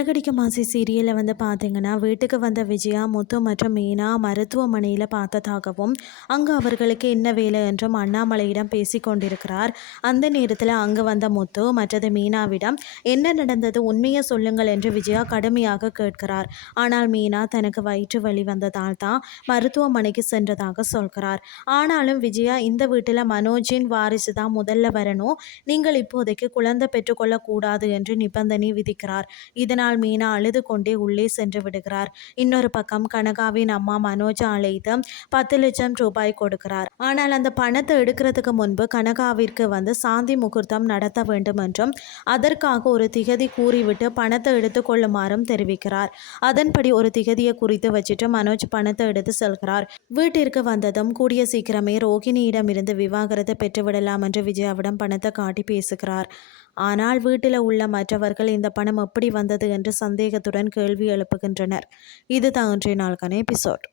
சிறகடிக்க மாசி சீரியலில் பார்த்தீங்கன்னா வீட்டுக்கு வந்த விஜயா முத்து மற்றும் மீனா மருத்துவமனையில் பார்த்ததாகவும் அங்கு அவர்களுக்கு என்ன வேலை என்றும் அண்ணாமலையிடம் பேசி கொண்டிருக்கிறார். அந்த நேரத்தில் அங்கு வந்த முத்து மற்றது மீனாவிடம் என்ன நடந்தது, உண்மையை சொல்லுங்கள் என்று விஜயா கடுமையாக கேட்கிறார். ஆனால் மீனா தனக்கு வயிற்று வலி வந்ததால் தான் மருத்துவமனைக்கு சென்றதாக சொல்கிறார். ஆனாலும் விஜயா இந்த வீட்டில் மனோஜின் வாரிசு தான் முதல்ல வரணும், நீங்கள் இப்போதைக்கு குழந்தை பெற்றுக்கொள்ளக்கூடாது என்று நிபந்தனை விதிக்கிறார். இதனால் மீனா அழுது கொண்டே உள்ளே சென்று விடுகிறார். இன்னொரு பக்கம் கனகாவின் அம்மா மனோஜ் அழைத்து 10 லட்சம் ரூபாய் கொடுக்கிறார். ஆனால் அந்த பணத்தை எடுக்கிறதுக்கு முன்பு கனகாவிற்கு சாந்தி முகூர்த்தம் நடத்த வேண்டும் என்றும் அதற்காக ஒரு திகதி கூறிவிட்டு பணத்தை எடுத்து கொள்ளுமாறும் தெரிவிக்கிறார். அதன்படி ஒரு திகதியை குறித்து வச்சுட்டு மனோஜ் பணத்தை எடுத்து செல்கிறார். வீட்டிற்கு வந்ததும் கூடிய சீக்கிரமே ரோகிணியிடமிருந்து விவாகரத்தை பெற்றுவிடலாம் என்று விஜயாவிடம் பணத்தை காட்டி பேசுகிறார். ஆனால் வீட்டில் உள்ள மற்றவர்கள் இந்த பணம் எப்படி வந்தது என்று சந்தேகத்துடன் கேள்வி எழுப்புகின்றனர். இதுதான் இன்றைய நாளுக்கான எபிசோட்.